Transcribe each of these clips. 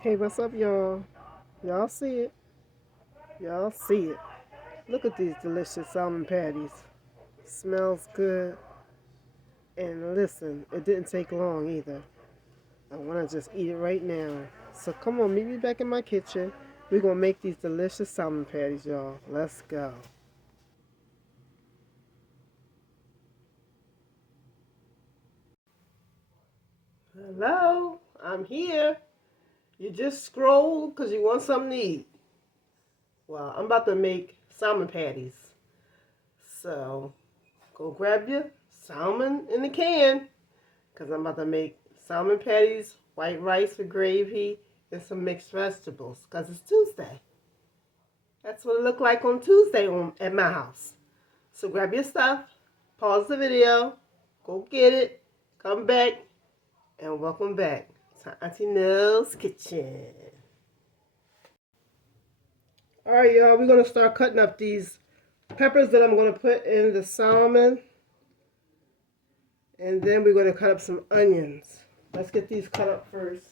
Hey, what's up, y'all? Y'all see it? Y'all see it. Look at these delicious salmon patties. Smells good. And listen, it didn't take long either. I want to just eat it right now. So come on, meet me back in my kitchen. We're going to make these delicious salmon patties, y'all. Let's go. Hello, I'm here. You just scroll because you want something to eat. Well, I'm about to make salmon patties. So go grab your salmon in the can because I'm about to make salmon patties, white rice with gravy, and some mixed vegetables because it's Tuesday. That's what it looked like on Tuesday at my house. So grab your stuff, pause the video, go get it, come back, and welcome back to Auntie Nell's Kitchen. All right, y'all, we're going to start cutting up these peppers that I'm going to put in the salmon. And then we're going to cut up some onions. Let's get these cut up first.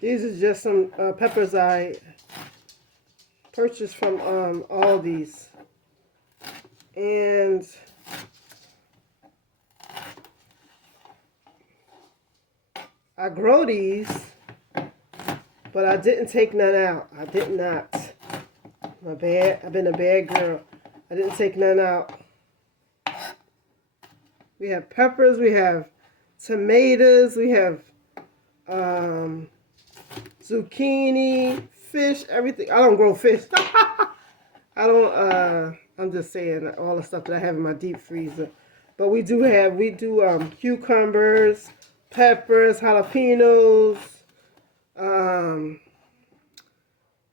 These are just some peppers I purchased from Aldi's. And I grow these, but I didn't take none out. I did not. My bad. I've been a bad girl. I didn't take none out. We have peppers. We have tomatoes. We have zucchini, fish, everything. I don't grow fish. I don't, I'm just saying all the stuff that I have in my deep freezer. But we do cucumbers, peppers, jalapenos.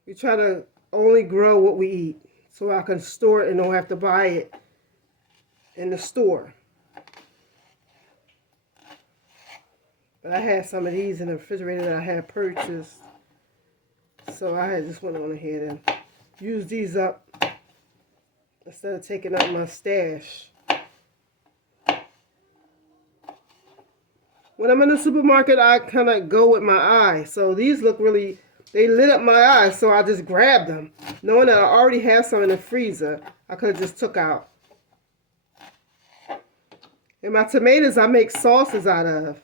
We try to only grow what we eat so I can store it and don't have to buy it in the store. But I had some of these in the refrigerator that I had purchased. So I had just went on ahead and used these up instead of taking out my stash. When I'm in the supermarket, I kind of go with my eye. So these look really, they lit up my eyes, so I just grabbed them. Knowing that I already have some in the freezer, I could have just took out. And my tomatoes, I make sauces out of.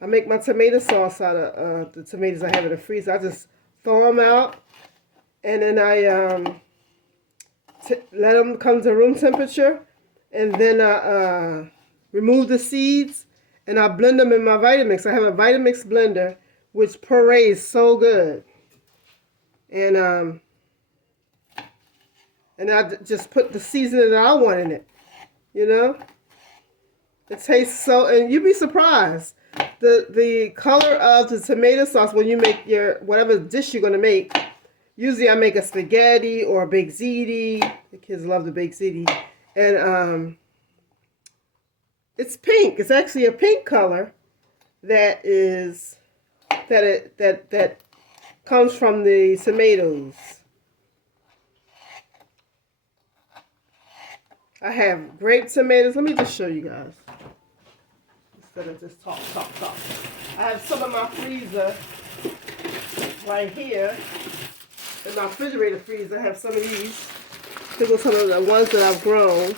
I make my tomato sauce out of the tomatoes I have in the freezer. I just thaw them out, and then I let them come to room temperature, and then I remove the seeds, and I blend them in my Vitamix. I have a Vitamix blender, which purees so good. And I just put the seasoning that I want in it, you know? It tastes so, and you'd be surprised. The color of the tomato sauce when you make your, whatever dish you're going to make, usually I make a spaghetti or a baked ziti. The kids love the baked ziti. And it's pink. It's actually a pink color that comes from the tomatoes. I have grape tomatoes. Let me just show you guys. Instead of just talk. I have some in my freezer right here. In my refrigerator freezer, I have some of these. These are some of the ones that I've grown.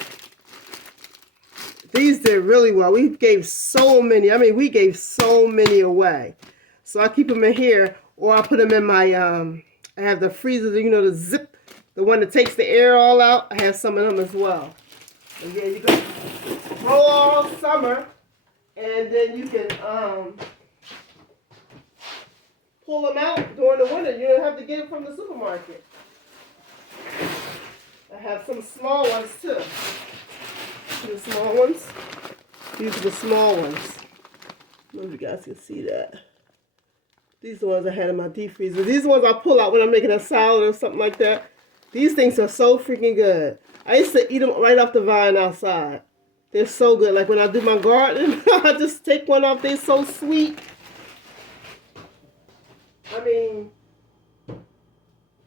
These did really well. We gave so many. I mean, we gave so many away. So I keep them in here, or I put them in my, I have the freezer, you know, the zip, the one that takes the air all out. I have some of them as well. And yeah, you can grow all summer, and then you can pull them out during the winter. You don't have to get it from the supermarket. I have some small ones too. The small ones. These are the small ones. I don't know if you guys can see that. These are the ones I had in my deep freezer. These are the ones I pull out when I'm making a salad or something like that. These things are so freaking good. I used to eat them right off the vine outside. They're so good. Like when I do my garden, I just take one off. They're so sweet. I mean,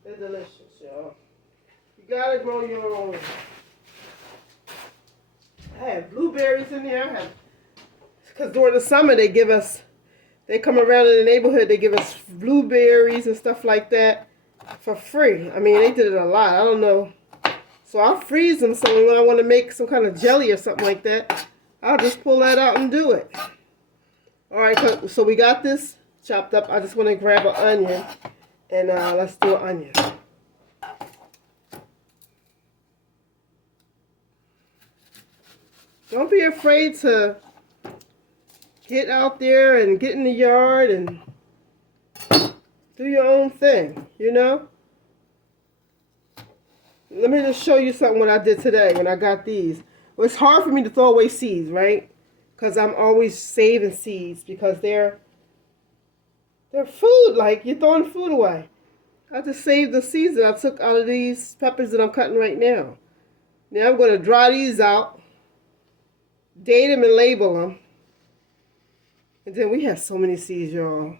they're delicious, y'all. You gotta grow your own. blueberries in there. Because during the summer they come around in the neighborhood, they give us blueberries and stuff like that for free. I mean, they did it a lot. I don't know. So I'll freeze them so when I want to make some kind of jelly or something like that, I'll just pull that out and do it. Alright, so we got this chopped up. I just want to grab an onion and let's do an onion. Don't be afraid to get out there and get in the yard and do your own thing, you know? Let me just show you something what I did today when I got these. Well, it's hard for me to throw away seeds, right? Because I'm always saving seeds because they're food, like you're throwing food away. I just saved the seeds that I took out of these peppers that I'm cutting right now. Now I'm going to dry these out, date them and label them. And then we have so many seeds, y'all.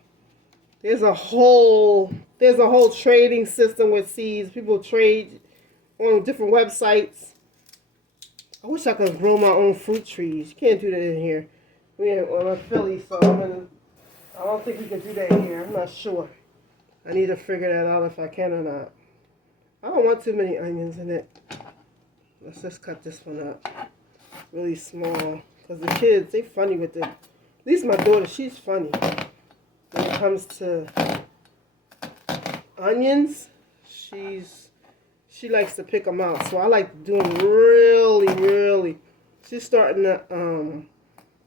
There's a whole trading system with seeds. People trade on different websites. I wish I could grow my own fruit trees. You can't do that in here. I'm in Philly, so I don't think we can do that here. I'm not sure. I need to figure that out if I can or not. I don't want too many onions in it. Let's just cut this one up really small. Because the kids, they funny with it. At least my daughter, she's funny. When it comes to onions, she likes to pick them out. So I like to do them really. She's starting to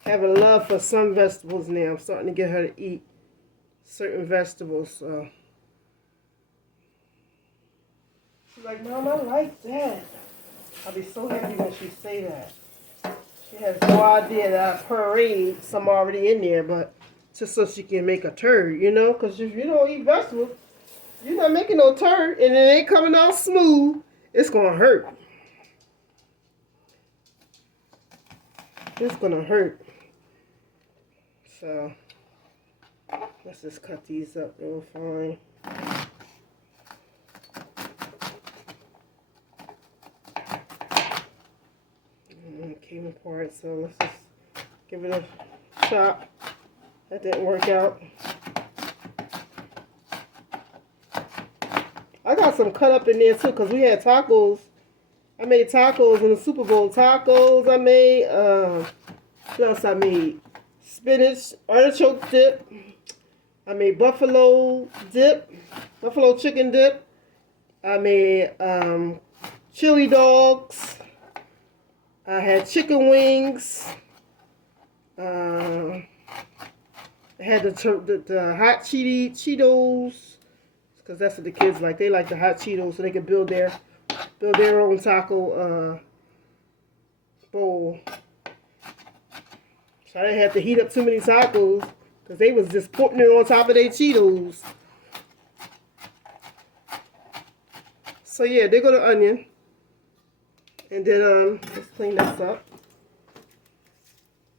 have a love for some vegetables now. I'm starting to get her to eat certain vegetables. So she's like, Mom, I like that. I'll be so happy when she say that. She has no idea that I pureed some already in there, but just so she can make a turd, you know? Because if you don't eat vegetables, you're not making no turd, and it ain't coming out smooth. It's going to hurt. It's going to hurt. So, let's just cut these up real fine. Came apart, so let's just give it a chop. That didn't work out. I got some cut up in there too because we had tacos. I made tacos in the Super Bowl. Tacos I made. What else I made? Spinach, artichoke dip. I made buffalo dip, buffalo chicken dip. I made chili dogs. I had chicken wings. I had the hot Cheetos, because that's what the kids like. They like the hot Cheetos, so they can build their own taco bowl. So I didn't have to heat up too many tacos, because they was just putting it on top of their Cheetos. So yeah, there go the onion. And then let's clean this up.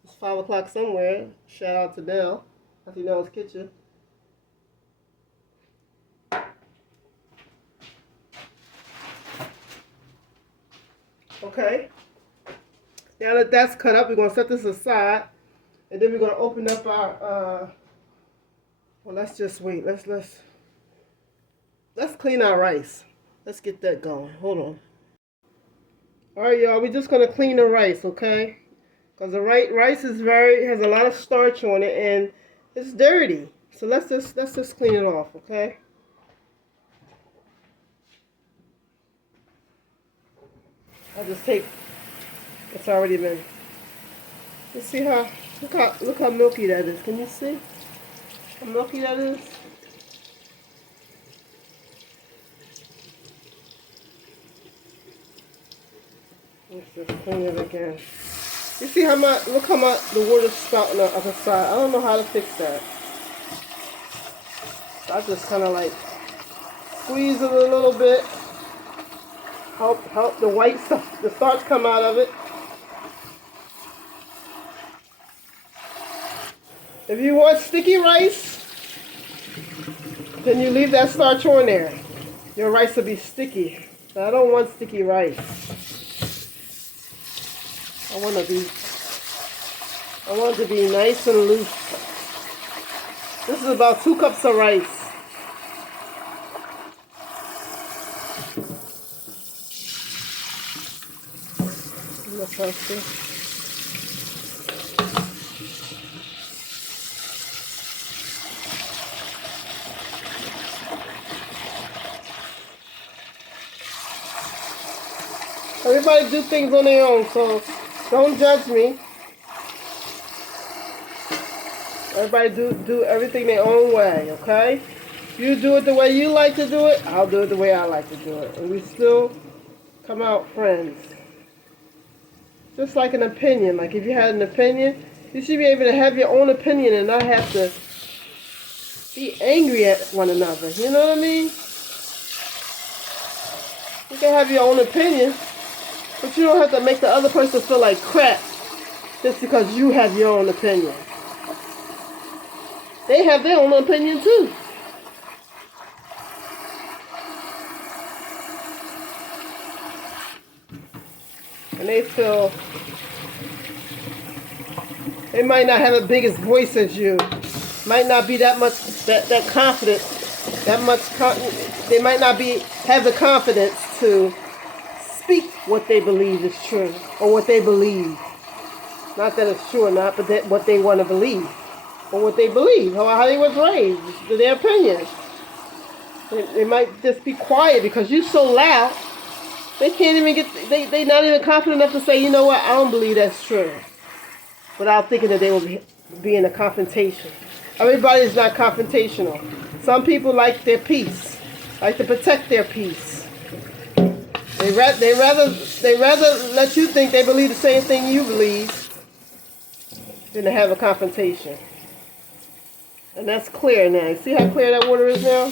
It's 5 o'clock somewhere. Shout out to Dell. I see Nell's kitchen. Okay. Now that that's cut up, we're gonna set this aside, and then we're gonna open up our. Well, let's just wait. Let's clean our rice. Let's get that going. Hold on. All right, y'all. We're just gonna clean the rice, okay? Because the rice has a lot of starch on it, and it's dirty. So let's just clean it off, okay? I'll just take. It's already been. You see how? Look how milky that is. Can you see how milky that is? Let's just clean it again. You see how much? Look how much the water's spouting on the other side. I don't know how to fix that. So I just kind of like squeeze it a little bit. Help the white stuff, the starch come out of it. If you want sticky rice, then you leave that starch on there. Your rice will be sticky. But I don't want sticky rice. I want to be I want it to be nice and loose. This is about 2 cups of rice. That's healthy. Everybody do things on their own, so don't judge me. Everybody do everything their own way, okay? You do it the way you like to do it, I'll do it the way I like to do it. And we still come out friends. Just like an opinion. Like if you had an opinion, you should be able to have your own opinion and not have to be angry at one another. You know what I mean? You can have your own opinion, but you don't have to make the other person feel like crap just because you have your own opinion. They have their own opinion too. And they feel they might not have the biggest voice as you, might not be that much that confident, they might not have the confidence to speak what they believe is true or what they believe. Not that it's true or not, but that what they want to believe or what they believe or how they was raised, their opinion. They might just be quiet because you're so loud. They can't even they're not even confident enough to say, you know what, I don't believe that's true. Without thinking that they will be in a confrontation. Everybody's not confrontational. Some people like their peace, like to protect their peace. They rather let you think they believe the same thing you believe than to have a confrontation. And that's clear now. You see how clear that water is now?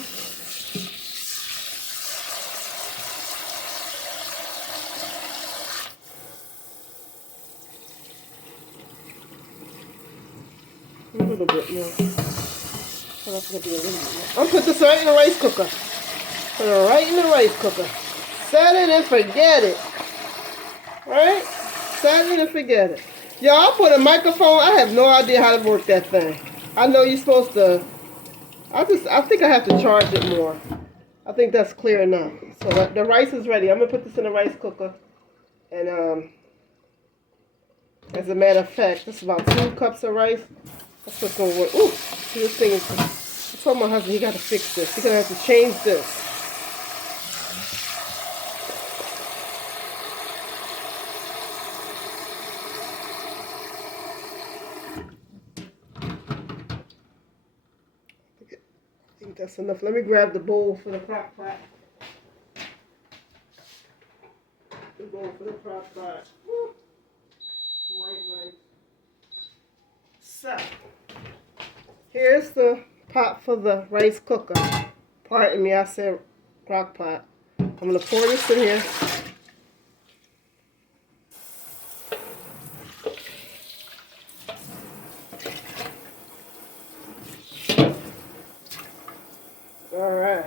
A little bit more. I'm gonna put this right in the rice cooker. Put it right in the rice cooker. Set it and forget it. Right? Set it and forget it. Y'all put a microphone. I have no idea how to work that thing. I know you're supposed to. I think I have to charge it more. I think that's clear enough. So the rice is ready. I'm gonna put this in the rice cooker. And as a matter of fact, this is about 2 cups of rice. That's what's gonna work. Ooh, see, this thing is. I told my husband he got to fix this. He's gonna have to change this. I think that's enough. Let me grab the bowl for the crock pot. The bowl for the crock pot. Woo. White rice. So, here's the pot for the rice cooker. Pardon me, I said crock pot. I'm going to pour this in here. Alright.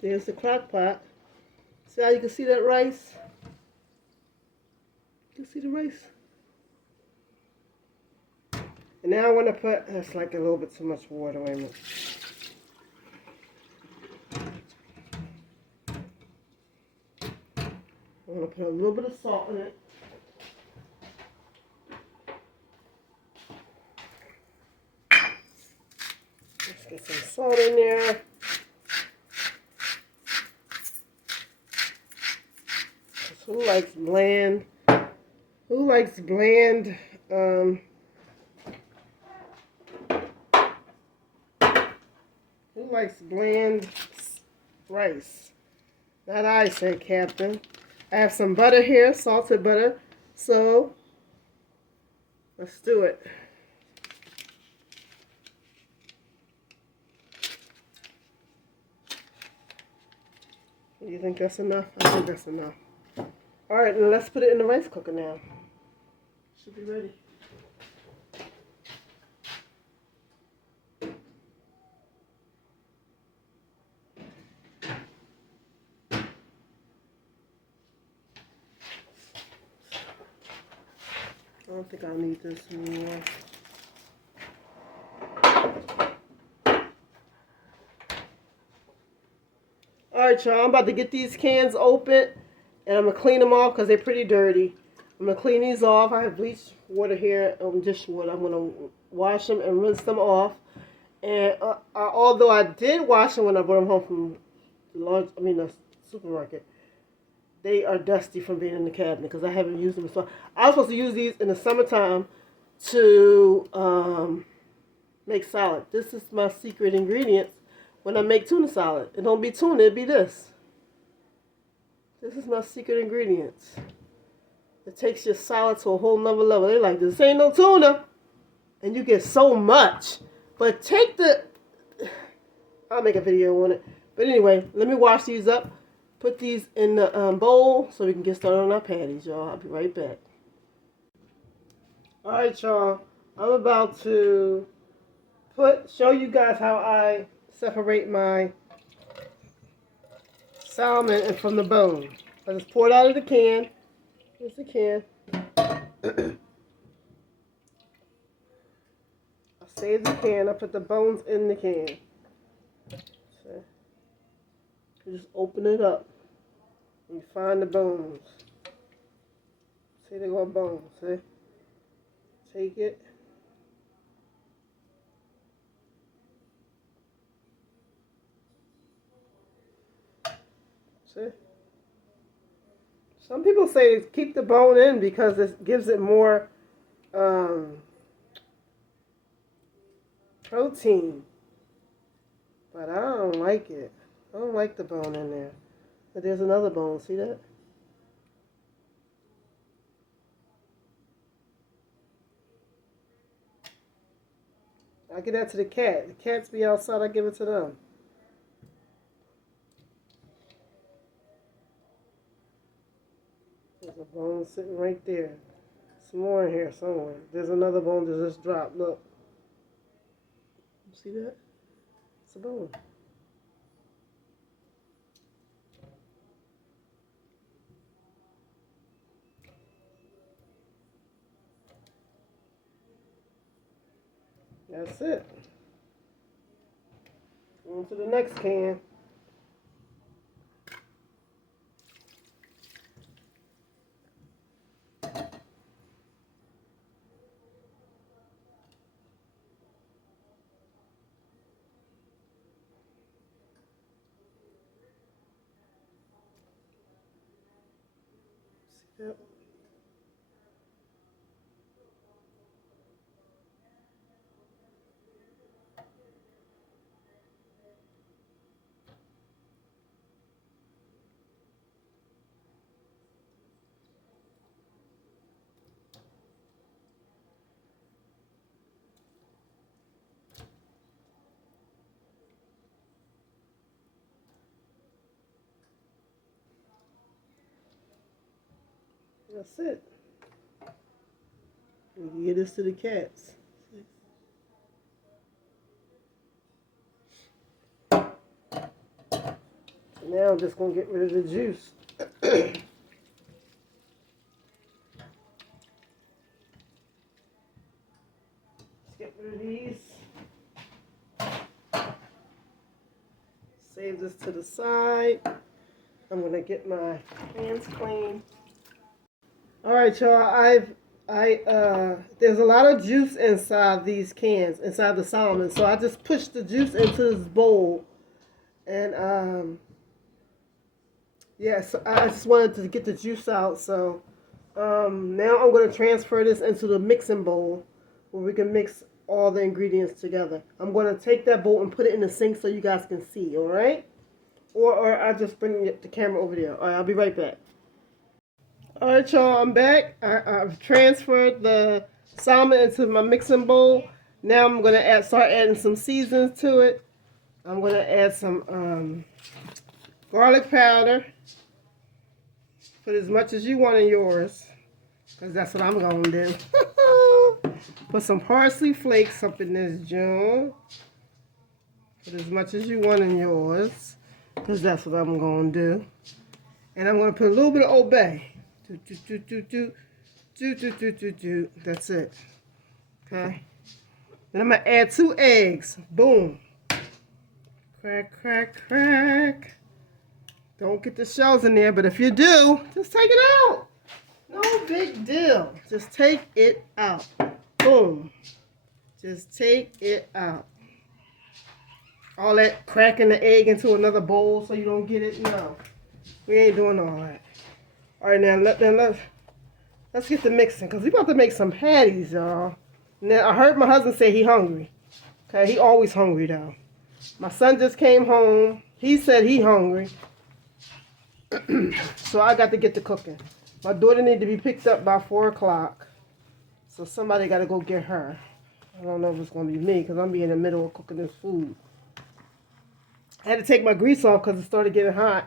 There's the crock pot. See how you can see that rice? You can see the rice? And now I want to put, that's like a little bit too much water. Wait a minute. I'm going to put a little bit of salt in it. Let's get some salt in there. Who likes bland? Who likes bland? Who likes bland rice? Not I, said Captain. I have some butter here, salted butter. So let's do it. You think that's enough? I think that's enough. All right, let's put it in the rice cooker now. Should be ready. don't think I need this anymore. Alright, y'all, I'm about to get these cans open, and I'm going to clean them off because they're pretty dirty. I'm going to clean these off. I have bleach water here, dishwater. I'm going to wash them and rinse them off. And although I did wash them when I brought them home from the supermarket, they are dusty from being in the cabinet because I haven't used them. So I was supposed to use these in the summertime to make salad. This is my secret ingredients when I make tuna salad. It don't be tuna, it be this. This is my secret ingredients. It takes your salad to a whole nother level. They're like, this ain't no tuna. And you get so much. But take the... I'll make a video on it. But anyway, let me wash these up. Put these in the bowl so we can get started on our patties, y'all. I'll be right back. Alright, y'all. I'm about to show you guys how I separate my salmon from the bone. I just pour it out of the can. Here's the can. I save the can. I put the bones in the can. So, you just open it up. And you find the bones. See, they got bones. See? Take it. See? Some people say keep the bone in because it gives it more protein. But I don't like it. I don't like the bone in there. But there's another bone. See that? I give that to the cat. The cats be outside. I give it to them. There's a bone sitting right there. Some more in here somewhere. There's another bone that just dropped. Look. See that? It's a bone. That's it. On to the next can. Yep. That's it. We can get this to the cats. Now I'm just going to get rid of the juice. Let's get rid of these. Save this to the side. I'm going to get my hands clean. Alright, y'all, there's a lot of juice inside these cans, inside the salmon, so I just pushed the juice into this bowl, and, yeah, so I just wanted to get the juice out, so, now I'm going to transfer this into the mixing bowl, where we can mix all the ingredients together. I'm going to take that bowl and put it in the sink so you guys can see, alright? Or I'll just bring the camera over there. Alright, I'll be right back. Alright, y'all, I'm back. I've transferred the salmon into my mixing bowl. Now I'm going to start adding some seasons to it. I'm going to add some garlic powder. Put as much as you want in yours, because that's what I'm going to do. Put some parsley flakes up in this jar. Put as much as you want in yours, because that's what I'm going to do. And I'm going to put a little bit of Old Bay. That's it. Okay. Then I'm going to add 2 eggs. Boom. Crack, crack, crack. Don't get the shells in there, but if you do, just take it out. No big deal. Just take it out. Boom. Just take it out. All that cracking the egg into another bowl so you don't get it. No. We ain't doing all that. All right, now let's get to mixing because we about to make some patties, y'all. Now I heard my husband say he hungry. Okay, he always hungry though. My son just came home. He said he hungry. So I got to get to cooking. My daughter need to be picked up by 4 o'clock. So somebody got to go get her. I don't know if it's going to be me because I'm be in the middle of cooking this food. I had to take my grease off because it started getting hot.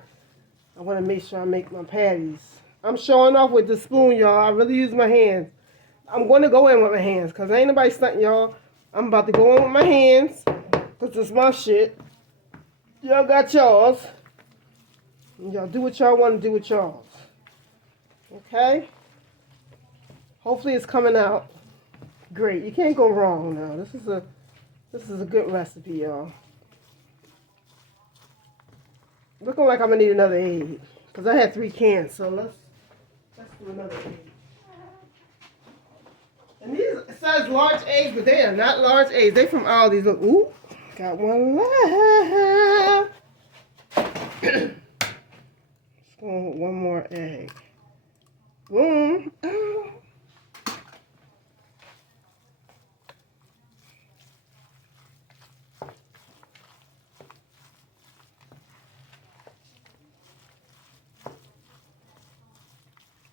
I want to make sure I make my patties. I'm showing off with the spoon, y'all. I really use my hands. I'm going to go in with my hands because ain't nobody stunting, y'all. I'm about to go in with my hands because it's my shit. Y'all got y'all's. Y'all do what y'all want to do with y'all's. Okay? Hopefully it's coming out great. You can't go wrong now. This is a good recipe, y'all. Looking like I'm gonna need another egg. Because I had 3 cans, so let's do another egg. And these it says large eggs, but they are not large eggs. They from Aldi's. Look, ooh, got one left. Let's go with one more egg. Boom. Oh.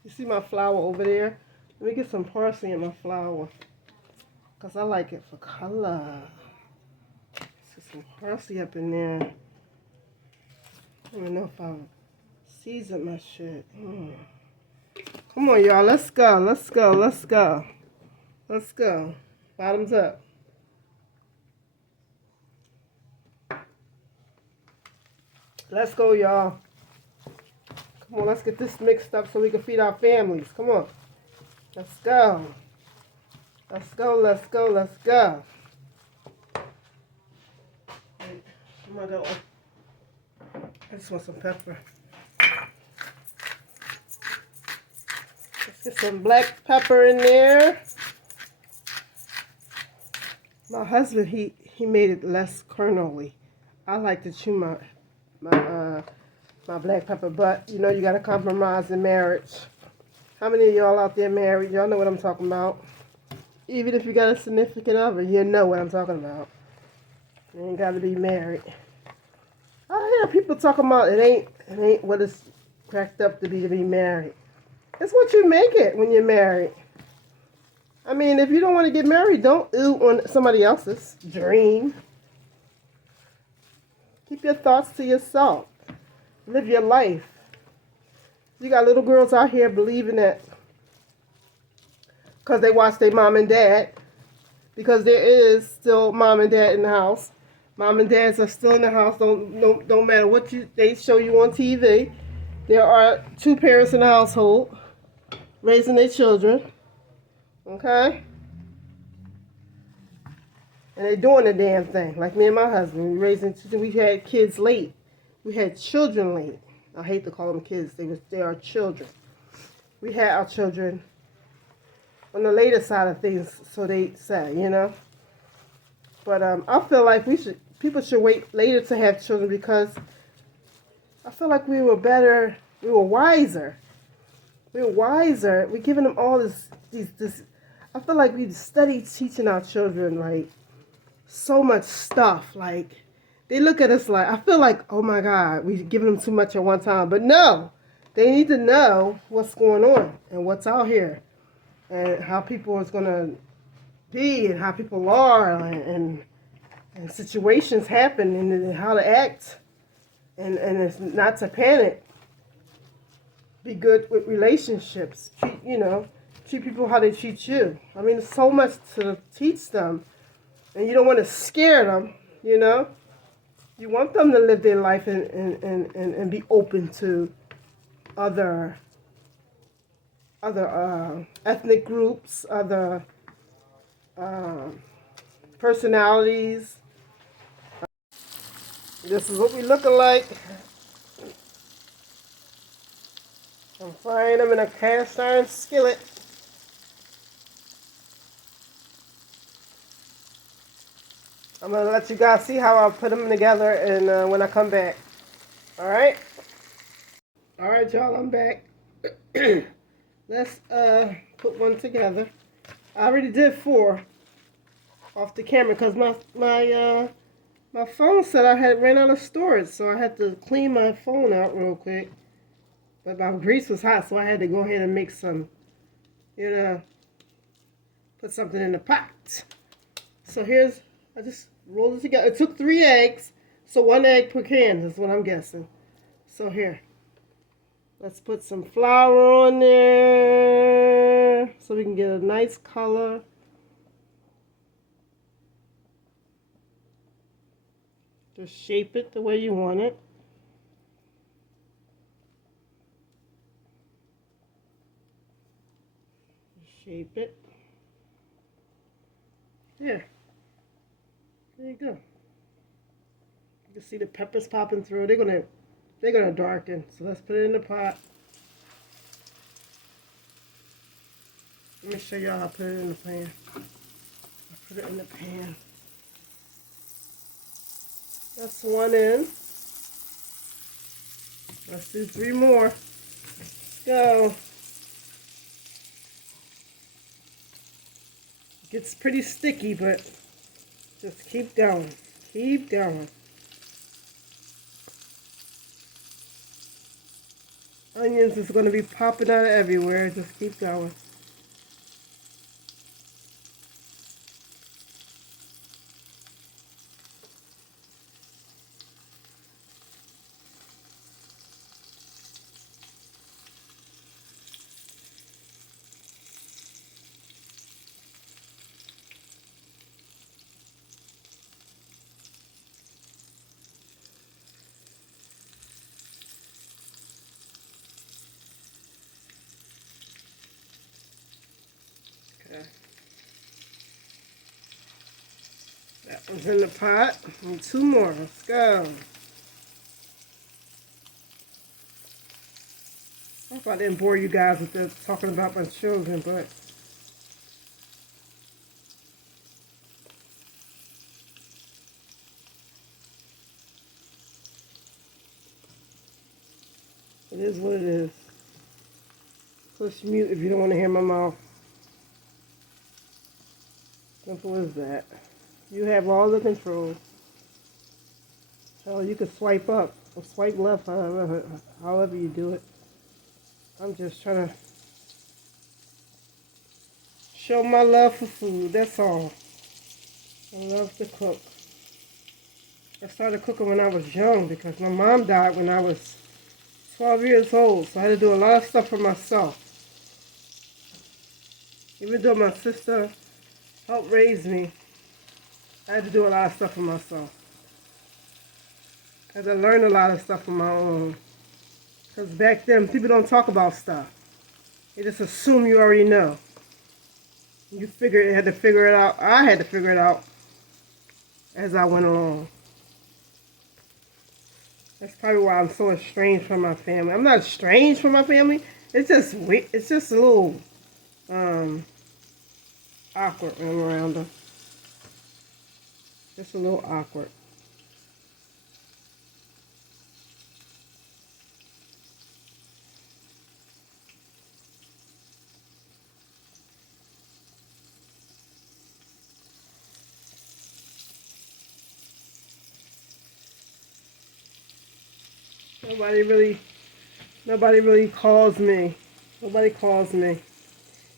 You see my flour over there? Let me get some parsley in my flour. Because I like it for color. Let's get some parsley up in there. I don't even know if I'll season my shit. Come on, y'all. Let's go. Let's go. Let's go. Let's go. Bottoms up. Let's go, y'all. Come on, let's get this mixed up so we can feed our families. Come on. Let's go. Let's go, let's go, let's go. Wait, where am I going? I just want some pepper. Let's get some black pepper in there. My husband, he made it less kernel-y. I like to chew my black pepper, but you know you gotta compromise in marriage. How many of y'all out there married? Y'all know what I'm talking about. Even if you got a significant other, you know what I'm talking about. You ain't gotta be married. I hear people talking about it ain't what it's cracked up to be married. It's what you make it when you're married. I mean, if you don't want to get married, don't ooh on somebody else's dream. Keep your thoughts to yourself. Live your life. You got little girls out here believing that because they watch their mom and dad, because there is still mom and dad in the house. Mom and dads are still in the house. Don't matter what they show you on TV. There are 2 parents in the household raising their children. Okay? And they're doing the damn thing. Like me and my husband, we had kids late. We had children late. I hate to call them kids. They are children. We had our children on the later side of things, so they say, you know. But I feel like people should wait later to have children because I feel like we were better, we were wiser. We're giving them all this. I feel like we study teaching our children like so much stuff. Like they look at us like, I feel like, oh my God, we're giving them too much at one time. But no, they need to know what's going on and what's out here and how people is going to be and how people are and situations happen and how to act and it's not to panic. Be good with relationships. Treat people how they treat you. I mean, there's so much to teach them. And you don't want to scare them, you know. You want them to live their life and be open to other other ethnic groups, other uh, personalities. This is what we looking like. I'm frying them in a cast iron skillet. I'm going to let you guys see how I put them together and when I come back. Alright? Alright, y'all, I'm back. Let's put one together. I already did 4 off the camera because my phone said I had ran out of storage, so I had to clean my phone out real quick. But my grease was hot, so I had to go ahead and make some, put something in the pot. So I just rolled it together. It took 3 eggs, so 1 egg per can is what I'm guessing. So here, let's put some flour on there so we can get a nice color. Just shape it the way you want it. Shape it. There. There you go. You can see the peppers popping through. They're gonna darken. So let's put it in the pot. Let me show y'all how to put it in the pan. I put it in the pan. That's 1 in. Let's do 3 more. Let's go. It gets pretty sticky, but just keep going. Keep going. Onions is going to be popping out of everywhere. Just keep going. Okay. That one's in the pot. And 2 more. Let's go. I hope I didn't bore you guys with this talking about my children, but it is what it is. Push mute if you don't want to hear my mouth. Simple as that. You have all the control. Hell, you can swipe up or swipe left, however you do it. I'm just trying to show my love for food, that's all. I love to cook. I started cooking when I was young because my mom died when I was 12 years old, so I had to do a lot of stuff for myself. Even though my sister helped raise me, I had to do a lot of stuff for myself. I had to learn a lot of stuff on my own. Because back then, people don't talk about stuff. They just assume you already know. You had to figure it out. I had to figure it out as I went along. That's probably why I'm so estranged from my family. I'm not estranged from my family. It's just a little awkward when I'm around them. Just a little awkward. Nobody really calls me. Nobody calls me.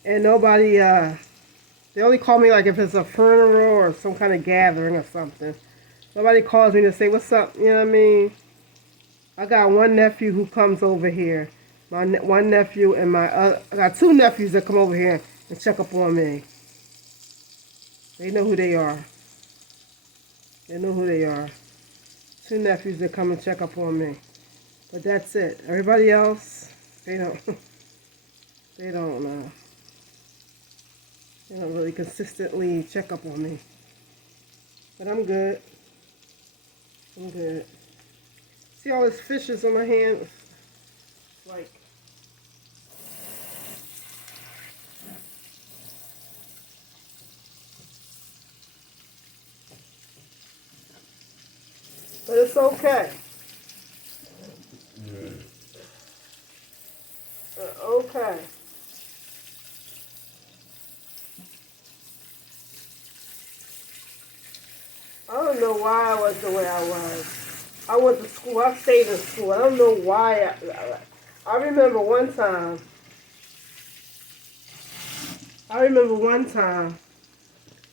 And nobody, they only call me like if it's a funeral or some kind of gathering or something. Nobody calls me to say, what's up, you know what I mean? I got 1 nephew who comes over here. One nephew and I got 2 nephews that come over here and check up on me. They know who they are. They know who they are. 2 nephews that come and check up on me. But that's it. Everybody else, they They don't really consistently check up on me. But I'm good. I'm good. See all these fishes on my hands? Like, but it's okay. Okay. I don't know why I was the way I was. I went to school. I stayed in school. I don't know why. I remember one time. I remember one time.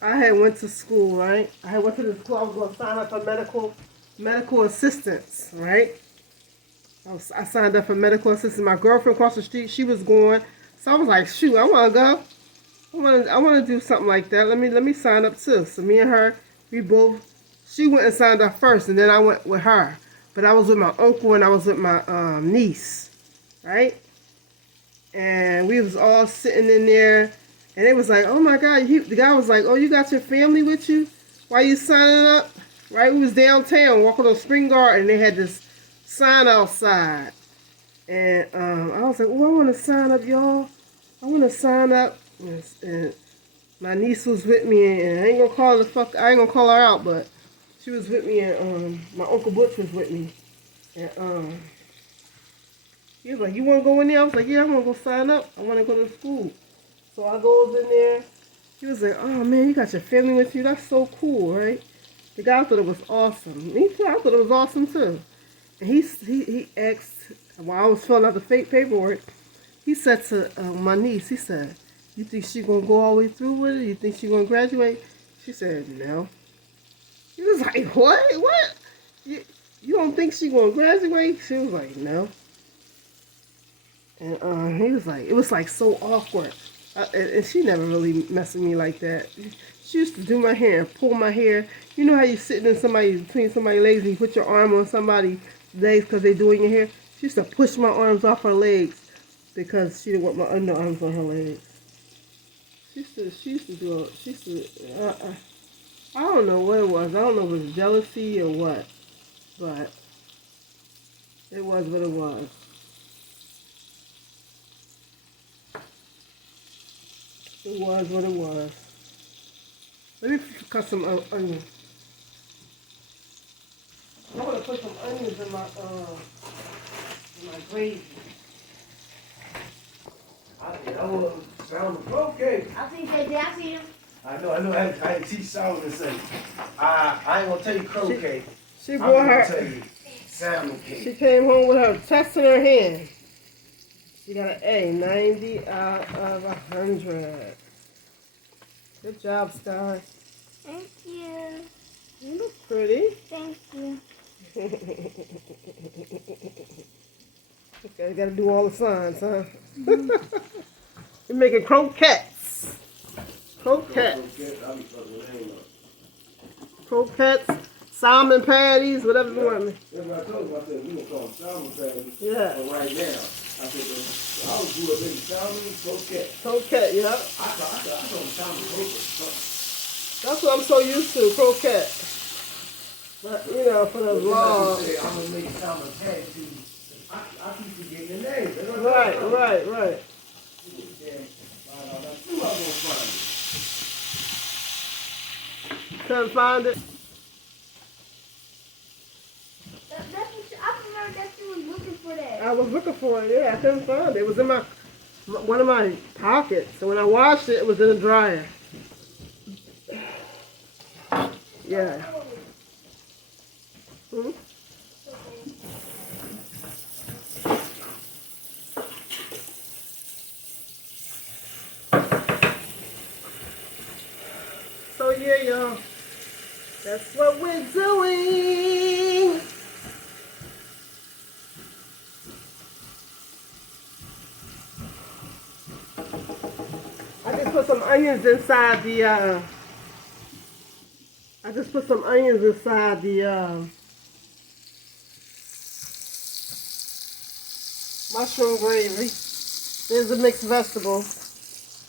I had went to school, right? I had went to the school. I was going to sign up for medical assistance, right? I signed up for medical assistance. My girlfriend across the street, she was going. So I was like, shoot, I want to go. I want to do something like that. Let me sign up too. So me and her, we both. She went and signed up first, and then I went with her. But I was with my uncle and I was with my niece, right? And we was all sitting in there, and it was like, oh my God. The guy was like, oh, you got your family with you? Why you signing up? Right? We was downtown walking on Spring Garden, and they had this sign outside. And I was like, oh, I want to sign up, y'all. I want to sign up. And my niece was with me, and I ain't gonna call her out, but she was with me, and my Uncle Butch was with me. And he was like, you wanna go in there? I was like, yeah, I wanna go sign up. I wanna go to school. So I goes in there. He was like, oh man, you got your family with you. That's so cool, right? The guy thought it was awesome. Me too. I thought it was awesome too. And he asked while I was filling out the fake paperwork. He said to my niece, he said, you think she gonna go all the way through with it? You think she gonna graduate? She said, no. He was like, what? What? You don't think she gonna graduate? She was like, no. And he was like, it was like so awkward. And she never really messed with me like that. She used to do my hair, pull my hair. You know how you sitting between somebody's legs and you put your arm on somebody's legs because they're doing your hair? She used to push my arms off her legs because she didn't want my underarms on her legs. She used to do it. I don't know what it was. I don't know if it was jealousy or what. But it was what it was. It was what it was. Let me cut some onions. I'm gonna put some onions in my gravy. I want Salmon okay. I think they did. I see him. I know. I teach Solomon say, I ain't gonna tell you croquet. She I'm brought gonna tell her. you salmon cake. She came home with her test in her hand. She got an A, 90 out of 100. Good job, Star. Thank you. You look pretty. Thank you. Okay, you gotta do all the signs, huh? You're making croquettes. Croquettes, salmon patties, whatever you want. That's what I told you. I said, we gonna call them salmon patties. Yeah. But right now, I said, I would do a big salmon croquette. Croquette, yeah. I thought salmon croquette. That's what I'm so used to, croquette. But, you know, for the vlog. I'm gonna make salmon patties. I keep forgetting the name. Right. Couldn't find it. That's what I remember that you was looking for that. I was looking for it, yeah, I couldn't find it. It was in one of my pockets. So when I washed it, it was in the dryer. Yeah. Hmm? So yeah, y'all, that's what we're doing. I just put some onions inside the mushroom gravy. There's the mixed vegetable.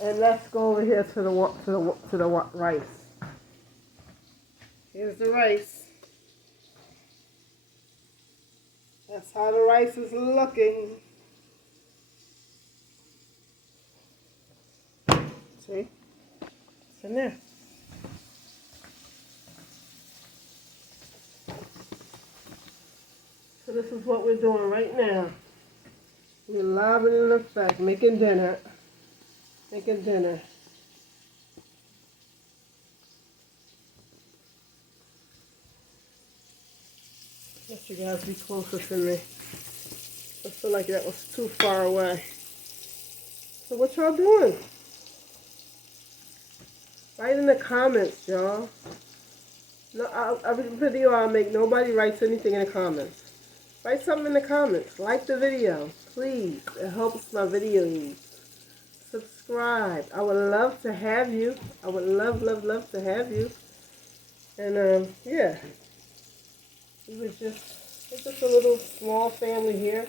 And let's go over here to the rice. Here's the rice. That's how the rice is looking. See? It's in there. So this is what we're doing right now. We're live and in effect, making dinner. Making dinner. Let you guys be closer to me. I feel like that was too far away. So what y'all doing? Write in the comments, y'all. No, every video I make, nobody writes anything in the comments. Write something in the comments. Like the video, please. It helps my videos. Subscribe. I would love to have you. I would love to have you. And yeah, it's just a little small family here,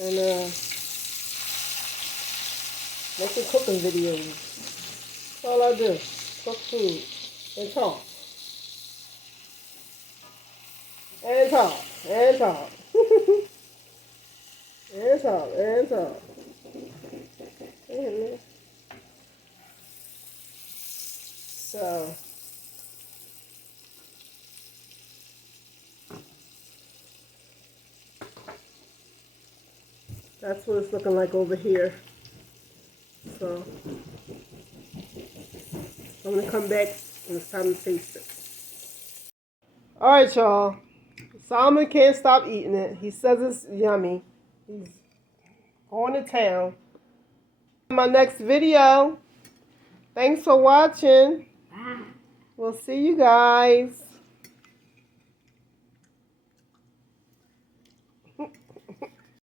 and making cooking videos. That's all I do. Cook food and talk. And talk. And talk. And talk. And talk. So that's what it's looking like over here. So I'm gonna come back and it's time to taste it. Alright, y'all. Solomon can't stop eating it. He says it's yummy. He's going to town. My next video. Thanks for watching. We'll see you guys.